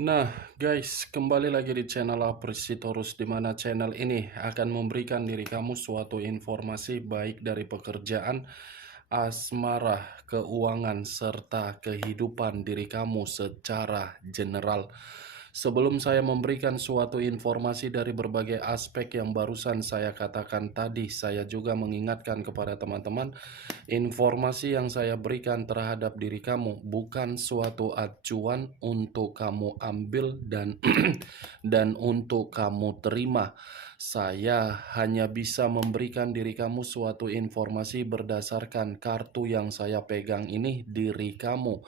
Nah, guys, kembali lagi di channel Apresitorus, di mana channel ini akan memberikan diri kamu suatu informasi baik dari pekerjaan, asmara, keuangan, serta kehidupan diri kamu secara general. Sebelum saya memberikan suatu informasi dari berbagai aspek yang barusan saya katakan tadi, saya juga mengingatkan kepada teman-teman, informasi yang saya berikan terhadap diri kamu bukan suatu acuan untuk kamu ambil dan untuk kamu terima. Saya hanya bisa memberikan diri kamu suatu informasi berdasarkan kartu yang saya pegang ini. Diri kamu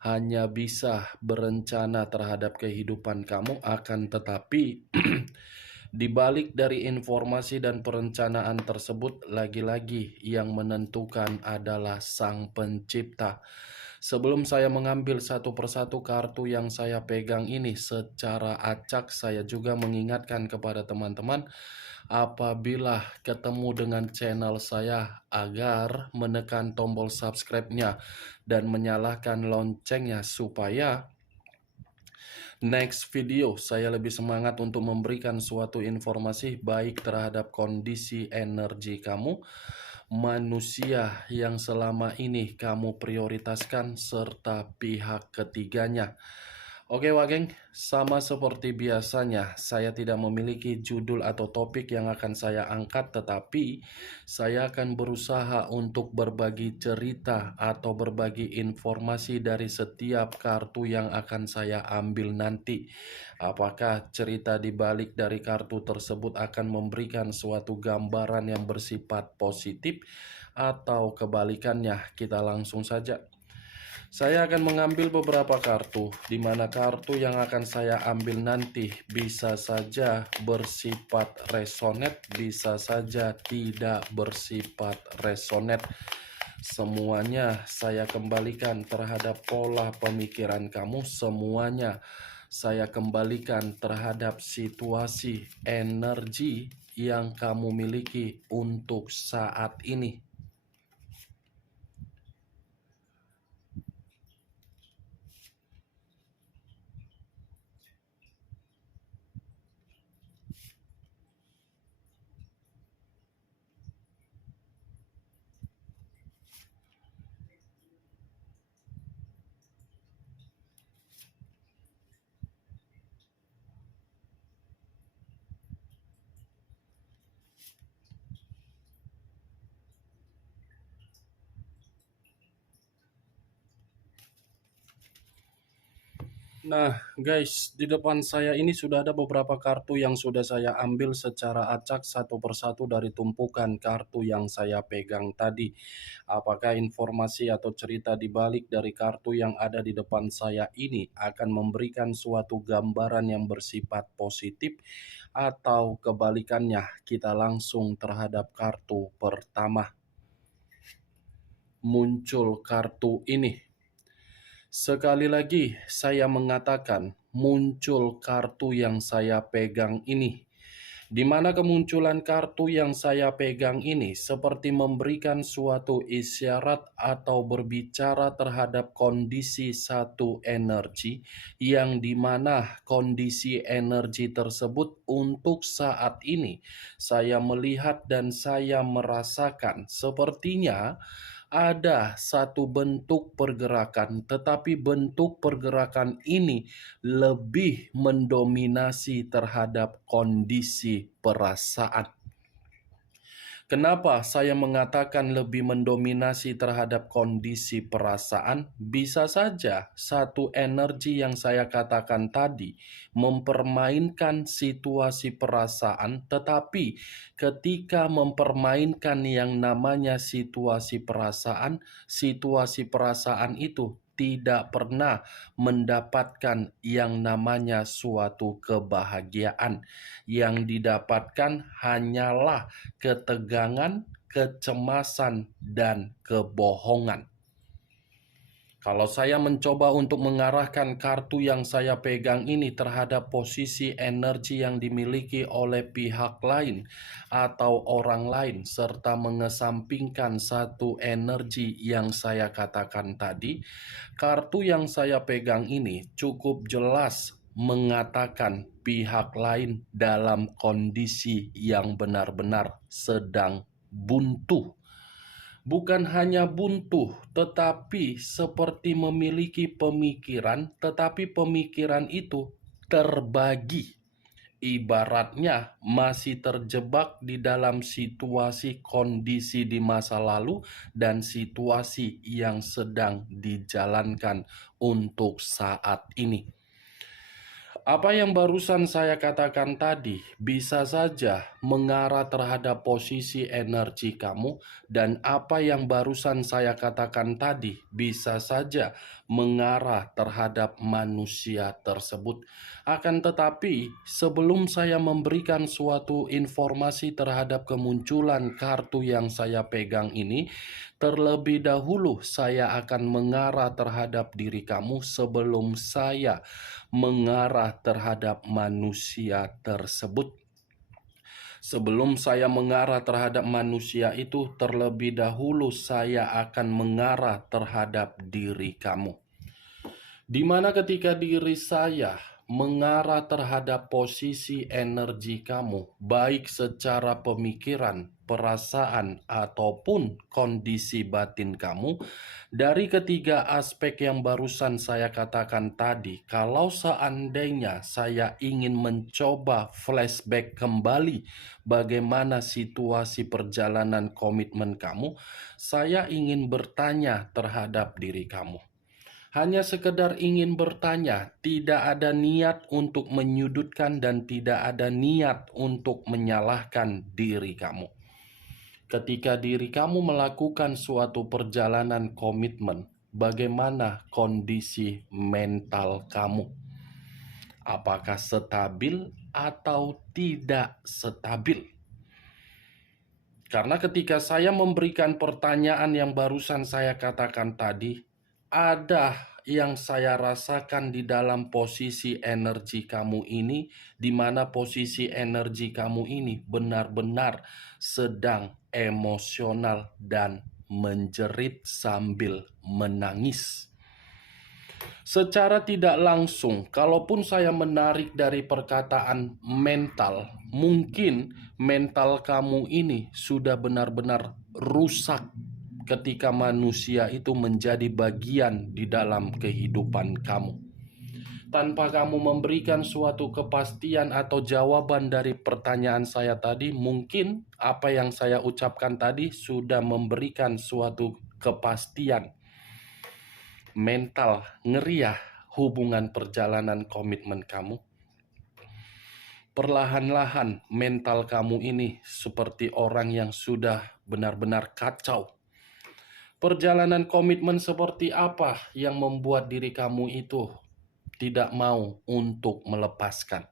hanya bisa berencana terhadap kehidupan kamu, akan tetapi di balik dari informasi dan perencanaan tersebut, lagi-lagi yang menentukan adalah Sang Pencipta. Sebelum saya mengambil satu persatu kartu yang saya pegang ini secara acak, saya juga mengingatkan kepada teman-teman, apabila ketemu dengan channel saya, agar menekan tombol subscribe-nya dan menyalakan loncengnya supaya next video saya lebih semangat untuk memberikan suatu informasi baik terhadap kondisi energi kamu, manusia yang selama ini kamu prioritaskan, serta pihak ketiganya. Oke Wageng, sama seperti biasanya, saya tidak memiliki judul atau topik yang akan saya angkat, tetapi saya akan berusaha untuk berbagi cerita atau berbagi informasi dari setiap kartu yang akan saya ambil nanti. Apakah cerita di balik dari kartu tersebut akan memberikan suatu gambaran yang bersifat positif atau kebalikannya? Kita langsung saja. Saya akan mengambil beberapa kartu, di mana kartu yang akan saya ambil nanti bisa saja bersifat resonet, bisa saja tidak bersifat resonet. Semuanya saya kembalikan terhadap pola pemikiran kamu, semuanya saya kembalikan terhadap situasi energi yang kamu miliki untuk saat ini. Nah, guys, di depan saya ini sudah ada beberapa kartu yang sudah saya ambil secara acak satu persatu dari tumpukan kartu yang saya pegang tadi. Apakah informasi atau cerita di balik dari kartu yang ada di depan saya ini akan memberikan suatu gambaran yang bersifat positif atau kebalikannya? Kita langsung terhadap kartu pertama. Muncul kartu ini. Sekali lagi saya mengatakan, muncul kartu yang saya pegang ini. Di mana kemunculan kartu yang saya pegang ini seperti memberikan suatu isyarat atau berbicara terhadap kondisi satu energi, yang dimana kondisi energi tersebut untuk saat ini saya melihat dan saya merasakan sepertinya ada satu bentuk pergerakan, tetapi bentuk pergerakan ini lebih mendominasi terhadap kondisi perasaan. Kenapa saya mengatakan lebih mendominasi terhadap kondisi perasaan? Bisa saja satu energi yang saya katakan tadi mempermainkan situasi perasaan, tetapi ketika mempermainkan yang namanya situasi perasaan itu tidak pernah mendapatkan yang namanya suatu kebahagiaan. Yang didapatkan hanyalah ketegangan, kecemasan, dan kebohongan. Kalau saya mencoba untuk mengarahkan kartu yang saya pegang ini terhadap posisi energi yang dimiliki oleh pihak lain atau orang lain, serta mengesampingkan satu energi yang saya katakan tadi, kartu yang saya pegang ini cukup jelas mengatakan pihak lain dalam kondisi yang benar-benar sedang buntu. Bukan hanya buntu, tetapi seperti memiliki pemikiran, tetapi pemikiran itu terbagi. Ibaratnya masih terjebak di dalam situasi kondisi di masa lalu dan situasi yang sedang dijalankan untuk saat ini. Apa yang barusan saya katakan tadi bisa saja mengarah terhadap posisi energi kamu, dan apa yang barusan saya katakan tadi bisa saja mengarah terhadap manusia tersebut. Akan tetapi, sebelum saya memberikan suatu informasi terhadap kemunculan kartu yang saya pegang ini, terlebih dahulu saya akan mengarah terhadap diri kamu sebelum saya mengarah terhadap manusia tersebut. Sebelum saya mengarah terhadap manusia itu, terlebih dahulu saya akan mengarah terhadap diri kamu. Di mana ketika diri saya mengarah terhadap posisi energi kamu, baik secara pemikiran, perasaan, ataupun kondisi batin kamu, dari ketiga aspek yang barusan saya katakan tadi, kalau seandainya saya ingin mencoba flashback kembali bagaimana situasi perjalanan komitmen kamu, saya ingin bertanya terhadap diri kamu. Hanya sekedar ingin bertanya, tidak ada niat untuk menyudutkan dan tidak ada niat untuk menyalahkan diri kamu. Ketika diri kamu melakukan suatu perjalanan komitmen, bagaimana kondisi mental kamu? Apakah stabil atau tidak stabil? Karena ketika saya memberikan pertanyaan yang barusan saya katakan tadi, ada yang saya rasakan di dalam posisi energi kamu ini, di mana posisi energi kamu ini benar-benar sedang emosional dan menjerit sambil menangis. Secara tidak langsung, kalaupun saya menarik dari perkataan mental, mungkin mental kamu ini sudah benar-benar rusak ketika manusia itu menjadi bagian di dalam kehidupan kamu. Tanpa kamu memberikan suatu kepastian atau jawaban dari pertanyaan saya tadi, mungkin apa yang saya ucapkan tadi sudah memberikan suatu kepastian mental ngeriah hubungan perjalanan komitmen kamu. Perlahan-lahan mental kamu ini seperti orang yang sudah benar-benar kacau. Perjalanan komitmen seperti apa yang membuat diri kamu itu tidak mau untuk melepaskan?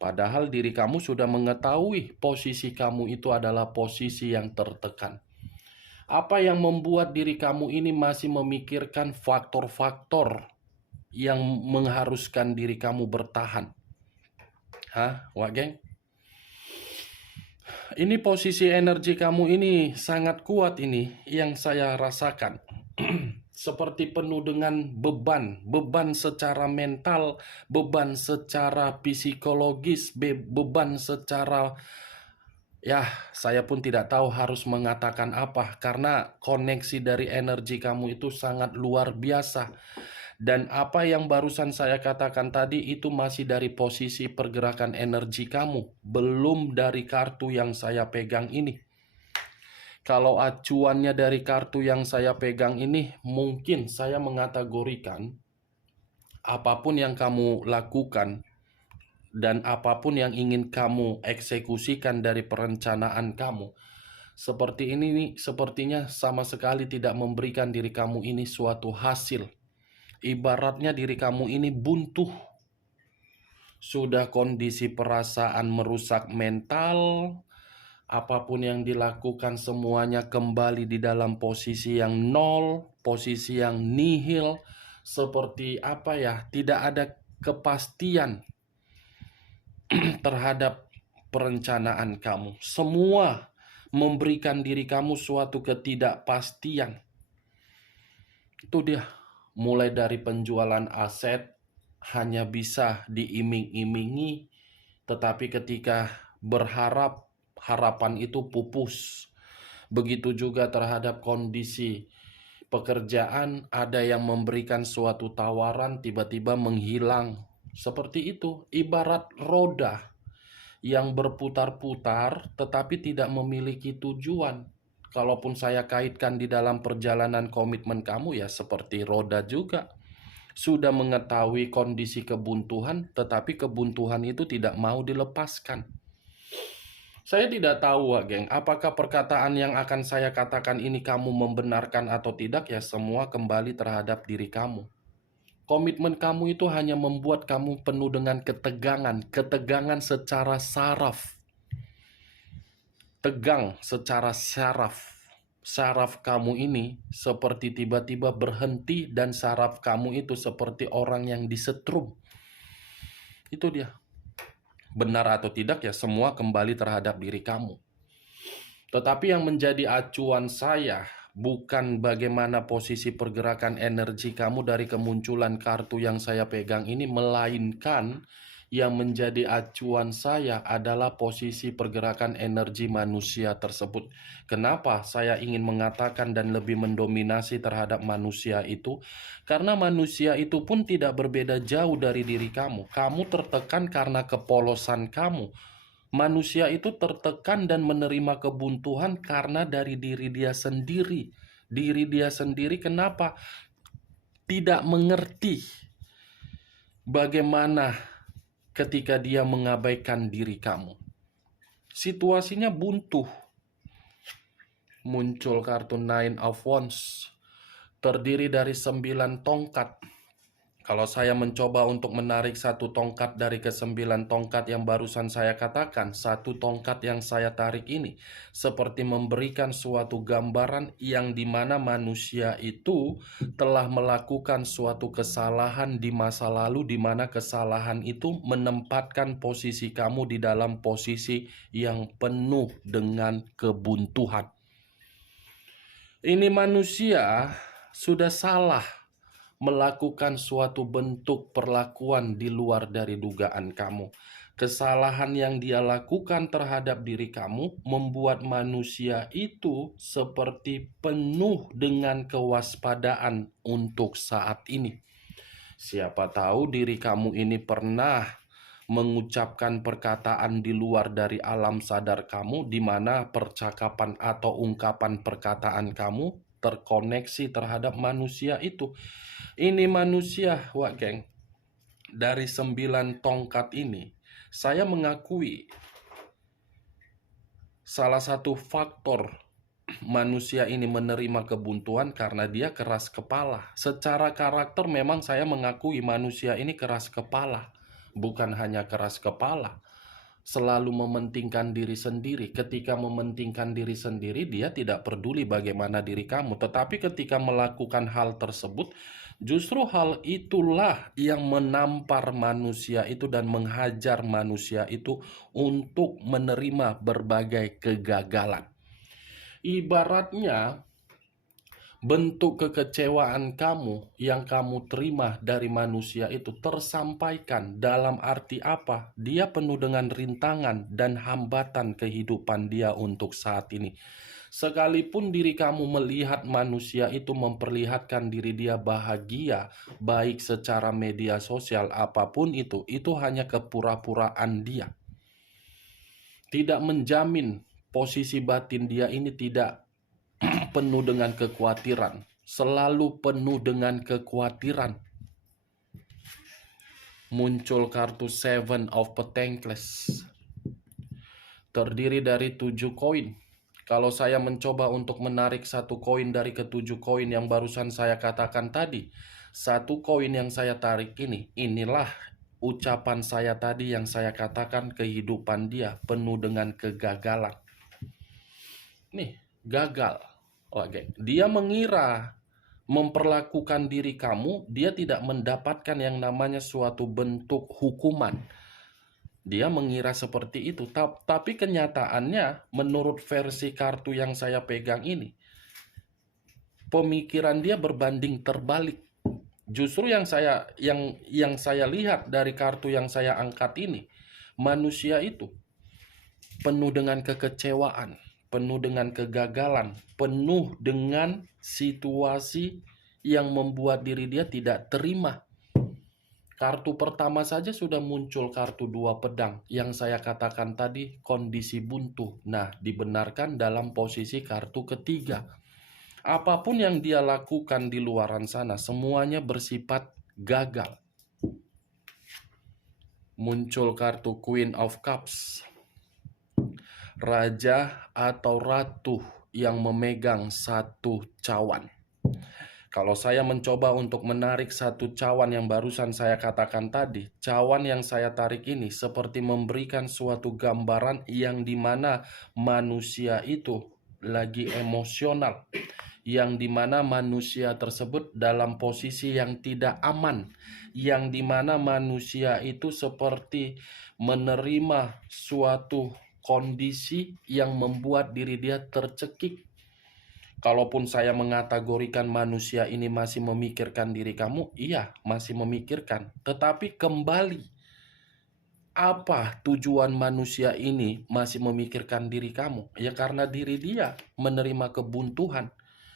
Padahal diri kamu sudah mengetahui posisi kamu itu adalah posisi yang tertekan. Apa yang membuat diri kamu ini masih memikirkan faktor-faktor yang mengharuskan diri kamu bertahan? Hah, Wak Geng? Ini posisi energi kamu ini sangat kuat ini yang saya rasakan. Seperti penuh dengan beban secara mental, beban secara psikologis, beban secara, ya, saya pun tidak tahu harus mengatakan apa, karena koneksi dari energi kamu itu sangat luar biasa. Dan apa yang barusan saya katakan tadi itu masih dari posisi pergerakan energi kamu, belum dari kartu yang saya pegang ini. Kalau acuannya dari kartu yang saya pegang ini, mungkin saya mengategorikan apapun yang kamu lakukan dan apapun yang ingin kamu eksekusikan dari perencanaan kamu, seperti ini nih, sepertinya sama sekali tidak memberikan diri kamu ini suatu hasil. Ibaratnya diri kamu ini buntu. Sudah kondisi perasaan merusak mental, Apapun yang dilakukan semuanya kembali di dalam posisi yang nol, posisi yang nihil, seperti apa ya, tidak ada kepastian terhadap perencanaan kamu. Semua memberikan diri kamu suatu ketidakpastian. Itu dia, mulai dari penjualan aset hanya bisa diiming-imingi, tetapi ketika berharap, harapan itu pupus. Begitu juga terhadap kondisi pekerjaan, ada yang memberikan suatu tawaran tiba-tiba menghilang. Seperti itu, ibarat roda yang berputar-putar tetapi tidak memiliki tujuan. Kalaupun saya kaitkan di dalam perjalanan komitmen kamu, ya seperti roda juga. Sudah mengetahui kondisi kebuntuan, tetapi kebuntuan itu tidak mau dilepaskan. Saya tidak tahu, geng, apakah perkataan yang akan saya katakan ini kamu membenarkan atau tidak, ya semua kembali terhadap diri kamu. Komitmen kamu itu hanya membuat kamu penuh dengan ketegangan, ketegangan secara saraf. Tegang secara saraf. Saraf kamu ini seperti tiba-tiba berhenti dan saraf kamu itu seperti orang yang disetrum. Itu dia. Benar atau tidak, ya semua kembali terhadap diri kamu. Tetapi yang menjadi acuan saya bukan bagaimana posisi pergerakan energi kamu dari kemunculan kartu yang saya pegang ini, melainkan yang menjadi acuan saya adalah posisi pergerakan energi manusia tersebut. Kenapa saya ingin mengatakan dan lebih mendominasi terhadap manusia itu? Karena manusia itu pun tidak berbeda jauh dari diri kamu. Kamu tertekan karena kepolosan kamu. Manusia itu tertekan dan menerima kebuntuan karena dari diri dia sendiri. Diri dia sendiri kenapa? Tidak mengerti bagaimana ketika dia mengabaikan diri kamu. Situasinya buntu. Muncul kartu Nine of Wands. Terdiri dari 9 tongkat. Kalau saya mencoba untuk menarik satu tongkat dari ke-9 tongkat yang barusan saya katakan, satu tongkat yang saya tarik ini seperti memberikan suatu gambaran yang dimana manusia itu telah melakukan suatu kesalahan di masa lalu, di mana kesalahan itu menempatkan posisi kamu di dalam posisi yang penuh dengan kebuntuan. Ini manusia sudah salah melakukan suatu bentuk perlakuan di luar dari dugaan kamu. Kesalahan yang dia lakukan terhadap diri kamu membuat manusia itu seperti penuh dengan kewaspadaan untuk saat ini. Siapa tahu diri kamu ini pernah mengucapkan perkataan di luar dari alam sadar kamu, di mana percakapan atau ungkapan perkataan kamu terkoneksi terhadap manusia itu. Ini manusia, Wak Geng, dari 9 tongkat ini, saya mengakui salah satu faktor manusia ini menerima kebuntuan karena dia keras kepala. Secara karakter memang saya mengakui manusia ini keras kepala. Bukan hanya keras kepala, selalu mementingkan diri sendiri. Ketika mementingkan diri sendiri, dia tidak peduli bagaimana diri kamu. Tetapi ketika melakukan hal tersebut, justru hal itulah yang menampar manusia itu dan menghajar manusia itu untuk menerima berbagai kegagalan. Ibaratnya, bentuk kekecewaan kamu yang kamu terima dari manusia itu tersampaikan dalam arti apa? Dia penuh dengan rintangan dan hambatan kehidupan dia untuk saat ini. Sekalipun diri kamu melihat manusia itu memperlihatkan diri dia bahagia, baik secara media sosial apapun itu hanya kepura-puraan dia. Tidak menjamin posisi batin dia ini tidak penuh dengan kekhawatiran, selalu penuh dengan kekhawatiran. Muncul kartu Seven of Pentacles, terdiri dari 7 koin. Kalau saya mencoba untuk menarik satu koin dari ke-7 koin yang barusan saya katakan tadi, satu koin yang saya tarik ini, inilah ucapan saya tadi yang saya katakan kehidupan dia penuh dengan kegagalan. Nih, gagal. Oke, dia mengira memperlakukan diri kamu, dia tidak mendapatkan yang namanya suatu bentuk hukuman. Dia mengira seperti itu, tapi kenyataannya menurut versi kartu yang saya pegang ini, pemikiran dia berbanding terbalik. Justru yang saya lihat dari kartu yang saya angkat ini, manusia itu penuh dengan kekecewaan, penuh dengan kegagalan, penuh dengan situasi yang membuat diri dia tidak terima. Kartu pertama saja sudah muncul kartu 2 pedang yang saya katakan tadi kondisi buntu. Nah, dibenarkan dalam posisi kartu ketiga. Apapun yang dia lakukan di luaran sana, semuanya bersifat gagal. Muncul kartu Queen of Cups. Raja atau ratu yang memegang satu cawan. Kalau saya mencoba untuk menarik satu cawan yang barusan saya katakan tadi, cawan yang saya tarik ini seperti memberikan suatu gambaran yang dimana manusia itu lagi emosional, yang dimana manusia tersebut dalam posisi yang tidak aman, yang dimana manusia itu seperti menerima suatu kondisi yang membuat diri dia tercekik. Kalaupun saya mengategorikan manusia ini masih memikirkan diri kamu, iya, masih memikirkan. Tetapi kembali, apa tujuan manusia ini masih memikirkan diri kamu? Ya karena diri dia menerima kebuntuan.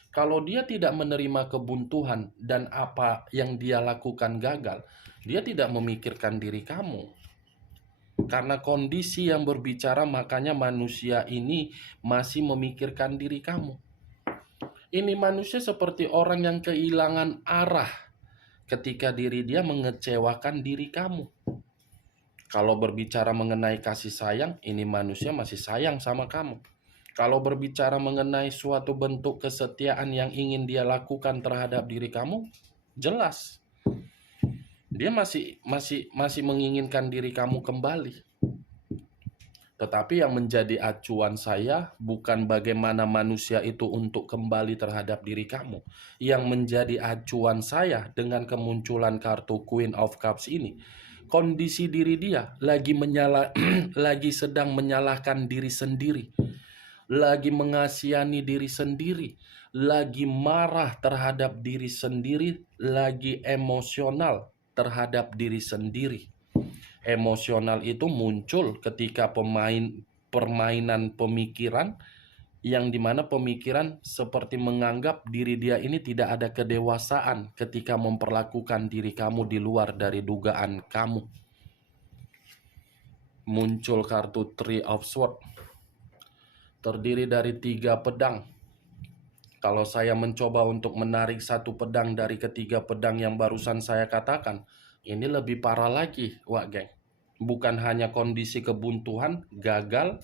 Kalau dia tidak menerima kebuntuan dan apa yang dia lakukan gagal, dia tidak memikirkan diri kamu. Karena kondisi yang berbicara, makanya manusia ini masih memikirkan diri kamu. Ini manusia seperti orang yang kehilangan arah ketika diri dia mengecewakan diri kamu. Kalau berbicara mengenai kasih sayang, ini manusia masih sayang sama kamu. Kalau berbicara mengenai suatu bentuk kesetiaan yang ingin dia lakukan terhadap diri kamu, jelas dia masih menginginkan diri kamu kembali. Tetapi yang menjadi acuan saya bukan bagaimana manusia itu untuk kembali terhadap diri kamu. Yang menjadi acuan saya dengan kemunculan kartu Queen of Cups ini, kondisi diri dia lagi sedang menyalahkan diri sendiri, lagi mengasihani diri sendiri, lagi marah terhadap diri sendiri, lagi emosional terhadap diri sendiri. Emosional itu muncul ketika permainan pemikiran yang dimana pemikiran seperti menganggap diri dia ini tidak ada kedewasaan ketika memperlakukan diri kamu di luar dari dugaan kamu. Muncul kartu Three of Swords, terdiri dari 3 pedang. Kalau saya mencoba untuk menarik satu pedang dari ketiga pedang yang barusan saya katakan, ini lebih parah lagi, wak geng. Bukan hanya kondisi kebuntuan, gagal,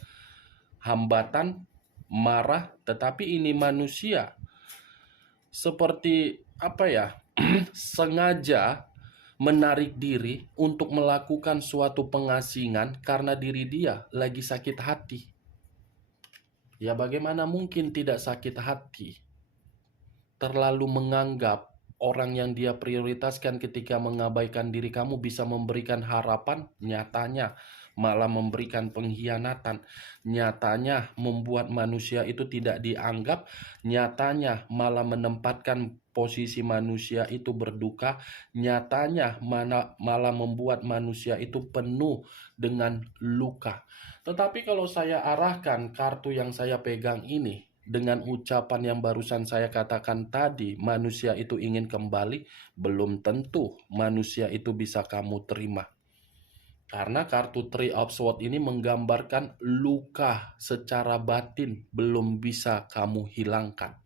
hambatan, marah, tetapi ini manusia seperti sengaja menarik diri untuk melakukan suatu pengasingan karena diri dia lagi sakit hati. Ya bagaimana mungkin tidak sakit hati? Terlalu menganggap orang yang dia prioritaskan ketika mengabaikan diri kamu bisa memberikan harapan, nyatanya malah memberikan pengkhianatan. Nyatanya membuat manusia itu tidak dianggap, nyatanya malah menempatkan posisi manusia itu berduka, nyatanya malah membuat manusia itu penuh dengan luka. Tetapi kalau saya arahkan kartu yang saya pegang ini, dengan ucapan yang barusan saya katakan tadi, manusia itu ingin kembali, belum tentu manusia itu bisa kamu terima. Karena kartu Three of Swords ini menggambarkan luka secara batin belum bisa kamu hilangkan.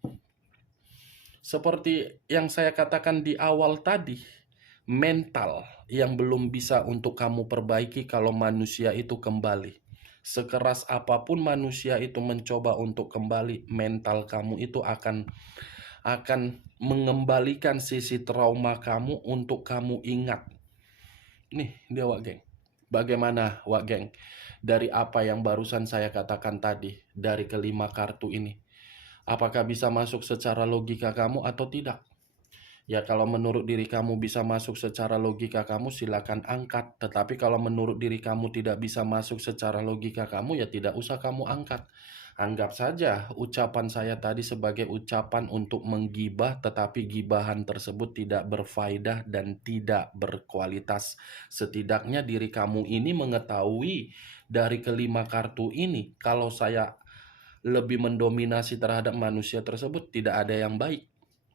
Seperti yang saya katakan di awal tadi, mental yang belum bisa untuk kamu perbaiki kalau manusia itu kembali. Sekeras apapun manusia itu mencoba untuk kembali, mental kamu itu akan mengembalikan sisi trauma kamu untuk kamu ingat. Nih dia wak geng, Bagaimana, Wak Geng? Dari apa yang barusan saya katakan tadi, dari kelima kartu ini, apakah bisa masuk secara logika kamu atau tidak? Ya, kalau menurut diri kamu bisa masuk secara logika kamu, silakan angkat. Tetapi kalau menurut diri kamu tidak bisa masuk secara logika kamu, ya tidak usah kamu angkat. Anggap saja ucapan saya tadi sebagai ucapan untuk menggibah, tetapi gibahan tersebut tidak berfaedah dan tidak berkualitas. Setidaknya diri kamu ini mengetahui dari kelima kartu ini, kalau saya lebih mendominasi terhadap manusia tersebut, tidak ada yang baik.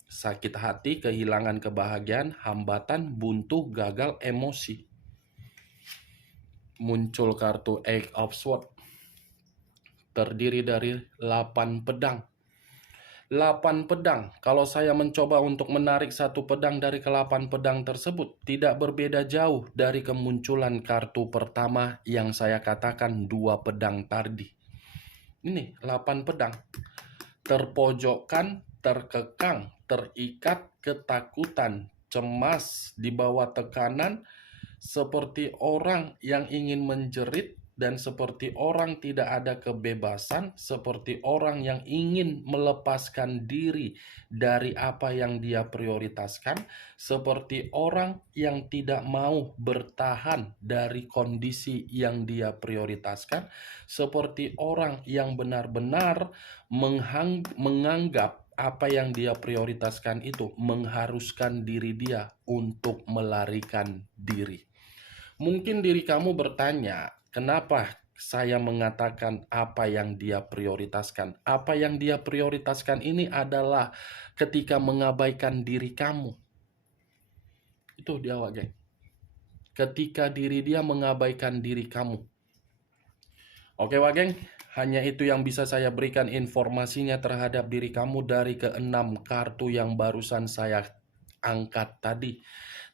Sakit hati, kehilangan kebahagiaan, hambatan, buntu, gagal, emosi. Muncul kartu Eight of Swords, terdiri dari 8 pedang. 8 pedang, kalau saya mencoba untuk menarik satu pedang dari ke-8 pedang tersebut, tidak berbeda jauh dari kemunculan kartu pertama yang saya katakan 2 pedang tadi. Ini 8 pedang. Terpojokkan, terkekang, terikat, ketakutan, cemas, di bawah tekanan, seperti orang yang ingin menjerit dan seperti orang tidak ada kebebasan, seperti orang yang ingin melepaskan diri dari apa yang dia prioritaskan, seperti orang yang tidak mau bertahan dari kondisi yang dia prioritaskan, seperti orang yang benar-benar menganggap apa yang dia prioritaskan itu mengharuskan diri dia untuk melarikan diri. Mungkin diri kamu bertanya, kenapa saya mengatakan apa yang dia prioritaskan? Apa yang dia prioritaskan ini adalah ketika mengabaikan diri kamu. Itu dia, Wak Geng. Ketika diri dia mengabaikan diri kamu. Oke, Wak Geng, hanya itu yang bisa saya berikan informasinya terhadap diri kamu dari ke-6 kartu yang barusan saya angkat tadi.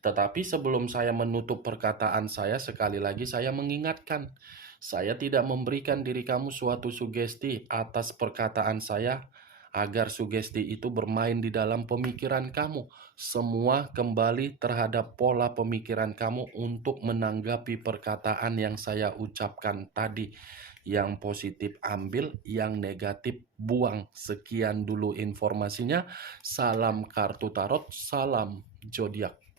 Tetapi sebelum saya menutup perkataan saya, sekali lagi saya mengingatkan, saya tidak memberikan diri kamu suatu sugesti atas perkataan saya agar sugesti itu bermain di dalam pemikiran kamu. Semua kembali terhadap pola pemikiran kamu untuk menanggapi perkataan yang saya ucapkan tadi. Yang positif ambil, yang negatif buang. Sekian dulu informasinya. Salam kartu tarot, salam zodiak.